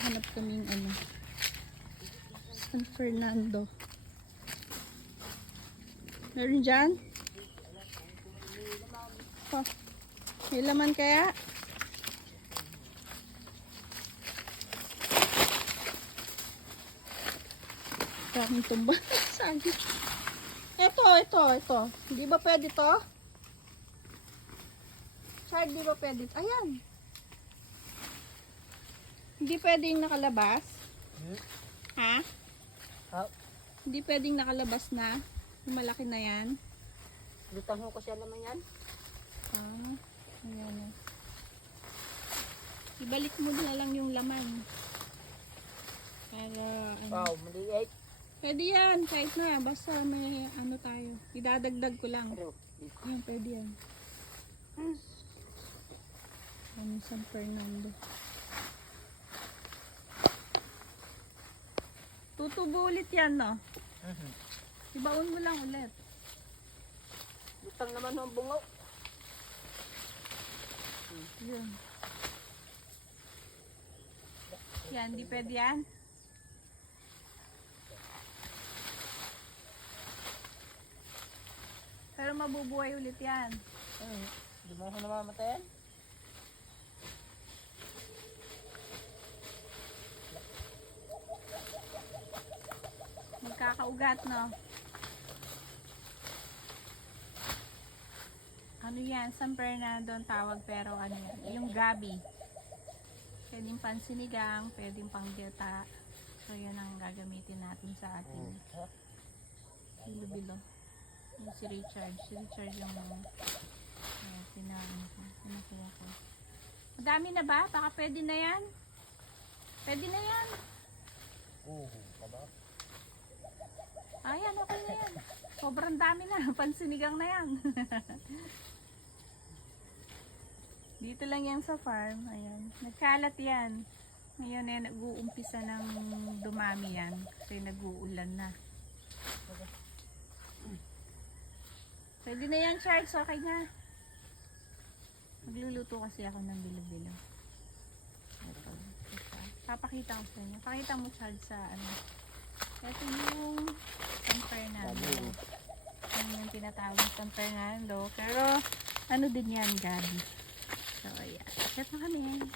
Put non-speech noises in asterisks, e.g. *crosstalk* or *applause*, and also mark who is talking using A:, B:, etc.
A: Hanap kaming ano. San Fernando. Meron dyan? Oh, may laman kaya? Daming tumba. *laughs* Sagi. Ito, ito, ito. Hindi ba pwede to? Chard, di ba pwede? Ayan. Hindi pwedeng nakalabas? Ha?
B: Ha?
A: Hindi pwedeng nakalabas na? Yung malaki na yan?
B: Lutang mo ko siya naman yan.
A: Ah, ayan na. Ibalik mo na lang yung laman. Para, ano.
B: Wow, maliit.
A: Pwede yan, kahit na. Basta may ano tayo. Idadagdag ko lang.
B: Pero,
A: Yan, pwede yan. Ano, San Fernando. Tutubo ulit yan, no?
B: Mhm.
A: Ibaon mo lang ulit.
B: lutang naman ang bungo.
A: Yun. Yan, di pwede yan. Pero mabubuhay ulit yan.
B: Hmm. Hindi mo ako namamatayan.
A: Magkakaugat, no? Ano yan? San Fernando ang tawag pero ano yan? Yung gabi. Pwedeng pansinigang, pwedeng panggeta. So yan ang gagamitin natin sa ating bilo-bilo. Yung si Richard. Si Richard yung uh, pinaano ko. Pinakuha ko. Madami na ba? Baka pwede na yan? Pwede na yan.
B: Oo, kaba.
A: Ayan, okay na yan. Sobrang dami na. *laughs* Pansinigang na yan. *laughs* Dito lang yan sa farm. Ayan. Nagkalat yan. Ngayon eh, nag-uumpisa ng dumami yan. Kasi nag-uulan na. Pwede na yan, Charles. Okay na. Magluluto kasi ako ng bilo-bilo. Papakita ko sa inyo. Pakita mo, Charles, sa ano. Ito yung San Fernando. Tinatawag na San Fernando. Pero, ano din yan, Gabi. So, ayan. Set na kami.